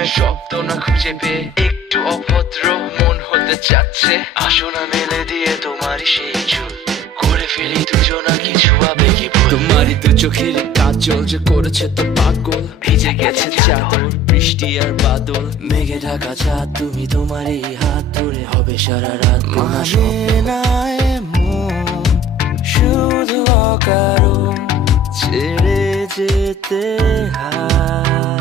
প্রেমের শব্দ না খুঁজে পেয়ে একটু অভদ্র মন হতে চাচ্ছে। আসো না মেলে দিয়ে তোমারই সেই চুল, করে ফেলি দুজনা কিছু আবেগী ভুল। তোমারই দু চোখের কাজল যে করেছে তো পাগল, ভিজে গেছে চাদর বৃষ্টি আর বাদল। মেঘে ঢাকা চাঁদ তুমি তোমারই হাত ধরে হবে সারা রাত। মানে না এমন শুধু অকারণ ছেড়ে যেতে হয়।